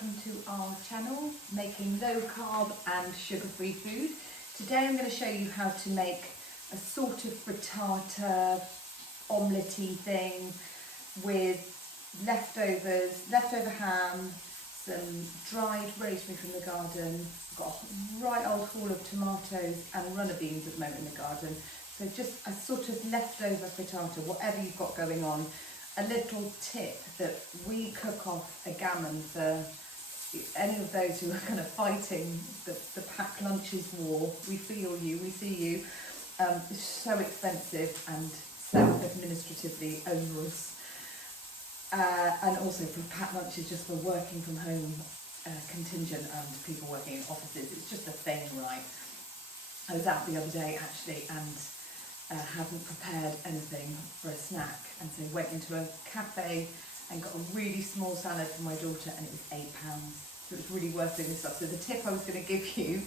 welcome to our channel, making low carb and sugar-free food. Today I'm going to show you how to make a sort of frittata, omelette-y thing with leftover ham, some dried rosemary from the garden. I've got a right old haul of tomatoes and runner beans at the moment in the garden. So just a sort of leftover frittata, whatever you've got going on. A little tip that we cook off a gammon for any of those who are kind of fighting the pack lunches war. We feel you, we see you. It's so expensive and so administratively onerous. And also for pack lunches, just for working from home contingent and people working in offices, it's just a thing, right? I was out the other day actually and hadn't prepared anything for a snack, and so went into a cafe and got a really small salad for my daughter, and it was £8. So it was really worth doing this stuff. So the tip I was going to give you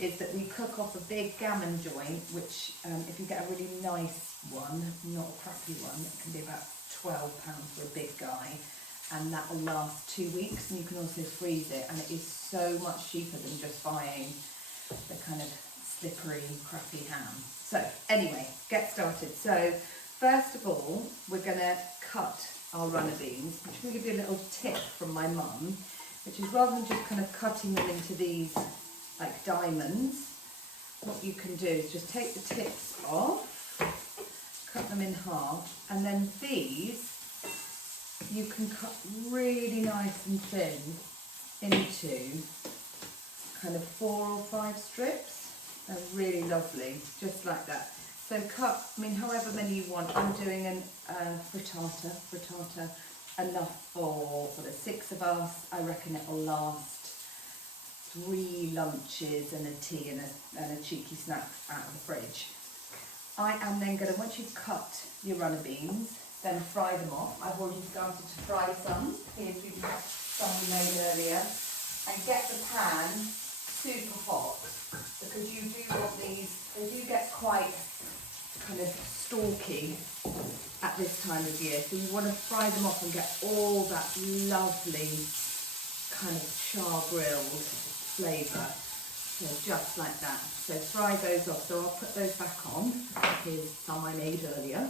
is that we cook off a big gammon joint, which if you get a really nice one, not a crappy one, it can be about £12 for a big guy, and that will last 2 weeks, and you can also freeze it, and it is so much cheaper than just buying the kind of slippery, crappy ham. So anyway, get started. So first of all, we're going to cut our runner beans, which will give you a little tip from my mum, which is rather than just kind of cutting them into these like diamonds, what you can do is just take the tips off, cut them in half, and then these you can cut really nice and thin into kind of 4 or 5 strips. They're really lovely, just like that. So cut, I mean, however many you want. I'm doing a frittata, enough for the 6 of us. I reckon it'll last 3 lunches and a tea and a cheeky snack out of the fridge. I am then going to, once you've cut your runner beans, then fry them off. I've already started to fry some. Here's some we made earlier. And get the pan super hot, because you do want these, they do get quite kind of stalky at this time of year, so you want to fry them off and get all that lovely kind of char grilled flavour, so just like that. So fry those off. So I'll put those back on. Here's some I made earlier,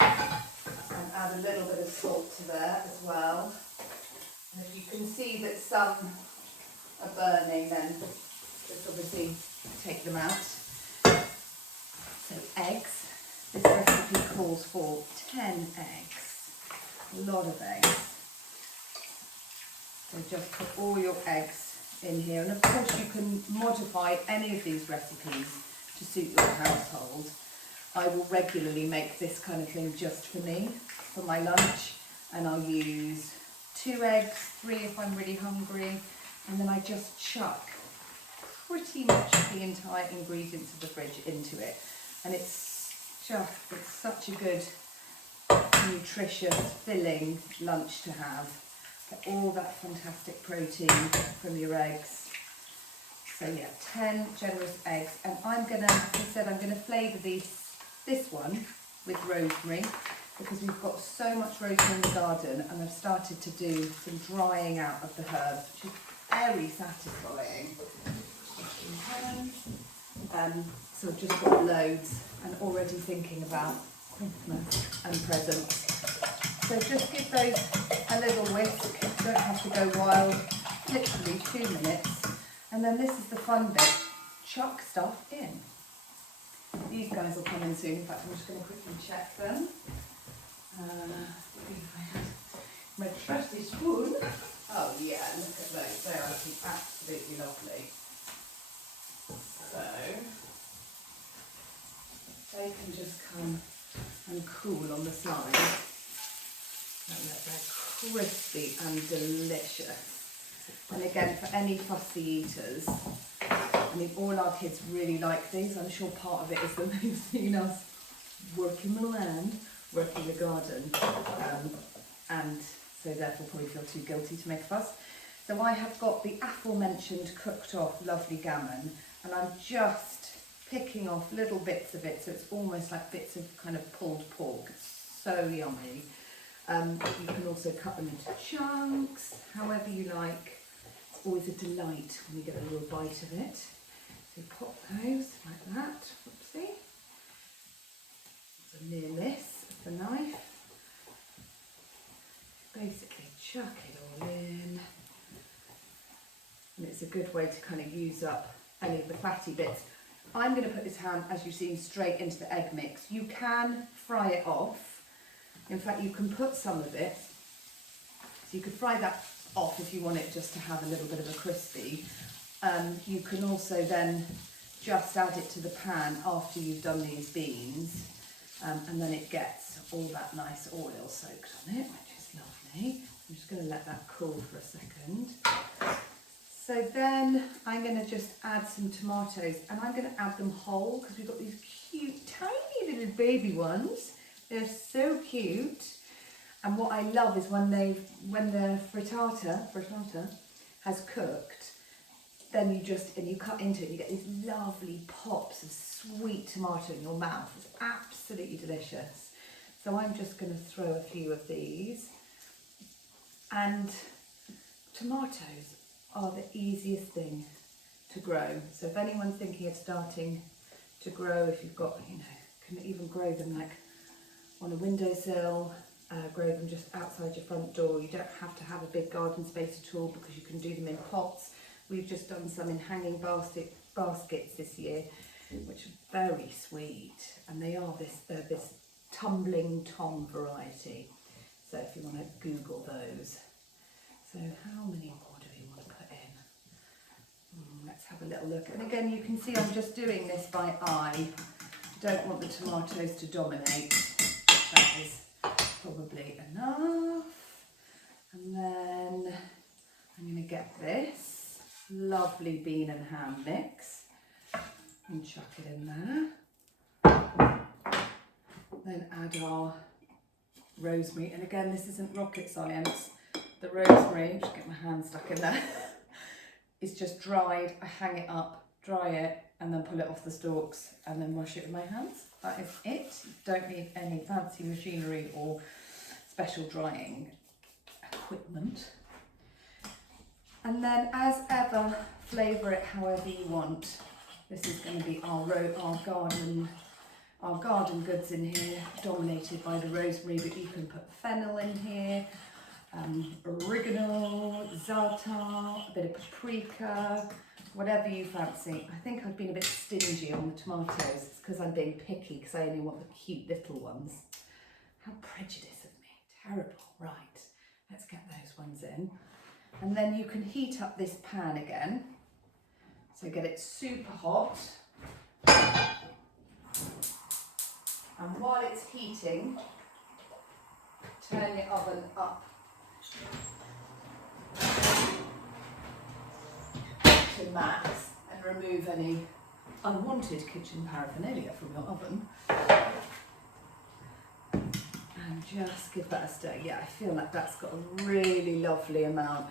and add a little bit of salt to there as well. And if you can see that some are burning, then just obviously take them out. So eggs, this recipe calls for 10 eggs, a lot of eggs. So just put all your eggs in here, and of course you can modify any of these recipes to suit your household. I will regularly make this kind of thing just for me, for my lunch, and I'll use 2 eggs, 3 if I'm really hungry, and then I just chuck pretty much the entire ingredients of the fridge into it. And it's such a good, nutritious, filling lunch to have. Get all that fantastic protein from your eggs. So yeah, 10 generous eggs. And I'm gonna, as I said, I'm gonna flavour this one with rosemary, because we've got so much rosemary in the garden, and I've started to do some drying out of the herbs, which is very satisfying. So I've just got loads and already thinking about Christmas and presents. So just give those a little whisk, don't have to go wild, literally 2 minutes. And then this is the fun bit, chuck stuff in. These guys will come in soon. In fact, I'm just going to quickly check them. My trusty spoon. Oh yeah, look at those. They are absolutely lovely. So they can just come and cool on the side. And they're crispy and delicious. And again, for any fussy eaters, I mean, all our kids really like these. I'm sure part of it is that they've seen us working the land, working the garden, and so therefore probably feel too guilty to make a fuss. So I have got the aforementioned cooked off lovely gammon, and I'm just picking off little bits of it, so it's almost like bits of kind of pulled pork. It's so yummy. You can also cut them into chunks, however you like. It's always a delight when you get a little bite of it. So pop those like that. Whoopsie. It's a near miss of the knife. Basically chuck it all in. And it's a good way to kind of use up any of the fatty bits. I'm going to put this ham, as you've seen, straight into the egg mix. You can fry it off. In fact, you can put some of it, so you could fry that off if you want it just to have a little bit of a crispy. You can also then just add it to the pan after you've done these beans, and then it gets all that nice oil soaked on it, which is lovely. I'm just going to let that cool for a second. So then I'm going to just add some tomatoes, and I'm going to add them whole because we've got these cute, tiny little baby ones. They're so cute. And what I love is when the frittata has cooked, then you cut into it and you get these lovely pops of sweet tomato in your mouth. It's absolutely delicious. So I'm just going to throw a few of these. And tomatoes are the easiest thing to grow. So if anyone's thinking of starting to grow, if you've got, can even grow them like on a windowsill, grow them just outside your front door. You don't have to have a big garden space at all because you can do them in pots. We've just done some in hanging baskets this year, which are very sweet, and they are this tumbling tom variety. So if you want to Google those. So how many more do we want to put in? Let's have a little look. And again, you can see I'm just doing this by eye. Don't want the tomatoes to dominate. That is probably enough. And then I'm going to get this lovely bean and ham mix and chuck it in there. Then add our rosemary. And again, this isn't rocket science. The rosemary, just get my hand stuck in there, is just dried. I hang it up, dry it, and then pull it off the stalks and then wash it with my hands. That is it. You don't need any fancy machinery or special drying equipment. And then, as ever, flavour it however you want. This is going to be our garden goods in here, dominated by the rosemary, but you can put fennel in here, oregano, za'atar, a bit of paprika, whatever you fancy. I think I've been a bit stingy on the tomatoes. It's because I'm being picky because I only want the cute little ones. How prejudiced of me. Terrible. Right, let's get those ones in. And then you can heat up this pan again. So get it super hot. And while it's heating, turn your oven up to max and remove any unwanted kitchen paraphernalia from your oven. And just give that a stir. Yeah, I feel like that's got a really lovely amount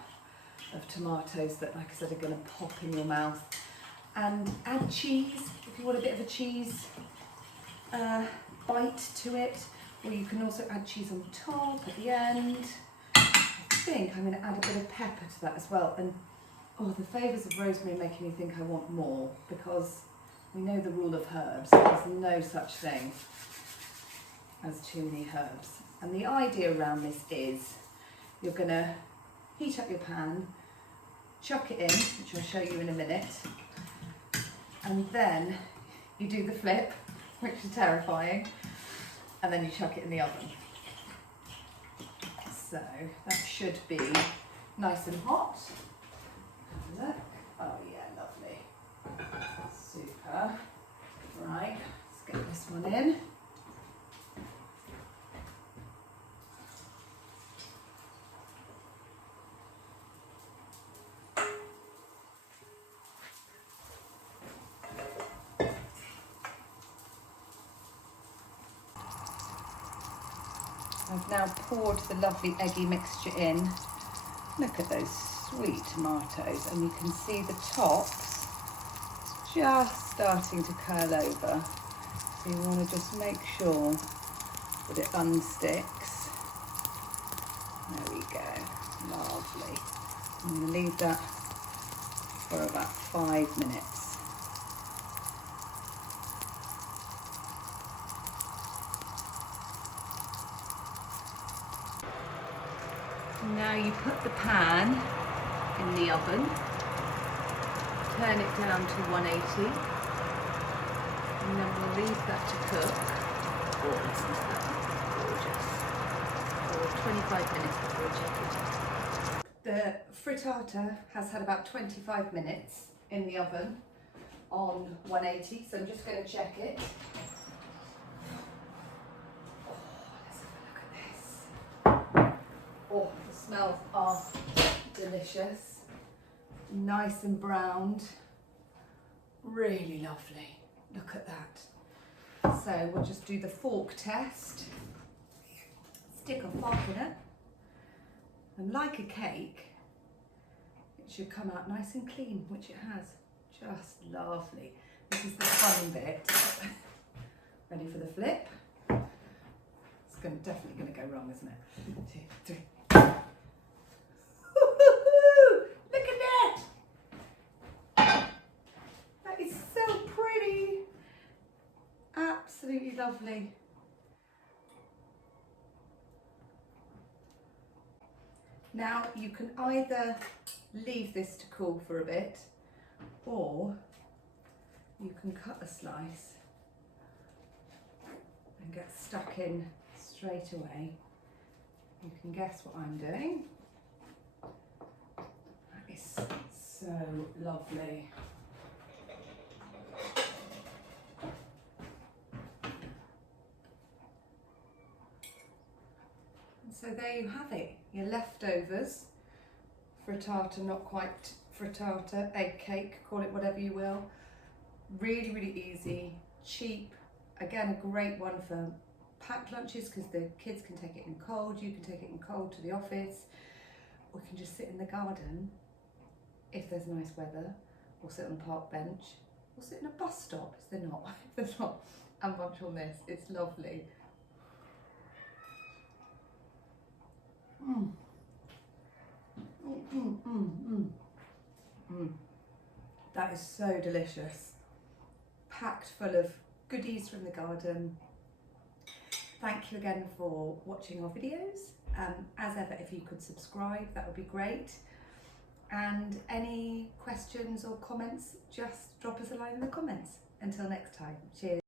of tomatoes that, like I said, are going to pop in your mouth. And add cheese if you want a bit of a cheese bite to it, or you can also add cheese on top at the end. I think I'm going to add a bit of pepper to that as well. And oh, the flavours of rosemary are making me think I want more, because we know the rule of herbs. There's no such thing as too many herbs. And the idea around this is you're going to heat up your pan, chuck it in, which I'll show you in a minute, and then you do the flip, which is terrifying, and then you chuck it in the oven. So that should be nice and hot. Have a look. Oh yeah, lovely. Super. Right, let's get this one in. I've now poured the lovely eggy mixture in. Look at those sweet tomatoes, and you can see the tops just starting to curl over. So you want to just make sure that it unsticks. There we go, lovely. I'm going to leave that for about 5 minutes. Now you put the pan in the oven, turn it down to 180, and then we'll leave that to cook. Oh, listen to that, gorgeous. For 25 minutes before we check it. The frittata has had about 25 minutes in the oven on 180, so I'm just going to check it. Oh, the smells are delicious. Nice and browned. Really lovely. Look at that. So we'll just do the fork test. Stick a fork in it. And like a cake, it should come out nice and clean, which it has. Just lovely. This is the fun bit. Ready for the flip? It's definitely going to go wrong, isn't it? 2, 3. Look at that! That is so pretty. Absolutely lovely. Now you can either leave this to cool for a bit, or you can cut a slice and get stuck in straight away. You can guess what I'm doing. That is so lovely. And so there you have it, your leftovers, frittata, not quite frittata, egg cake, call it whatever you will. Really, really easy, cheap. Again, a great one for packed lunches because the kids can take it in cold, you can take it in cold to the office, or you can just sit in the garden if there's nice weather, or sit on a park bench, or sit in a bus stop. Is there not? If there's not, and munch on this. It's lovely. Mm. Mm, mm, mm, mm. Mm. That is so delicious. Packed full of goodies from the garden. Thank you again for watching our videos. As ever, if you could subscribe, that would be great. And any questions or comments, just drop us a line in the comments. Until next time, cheers.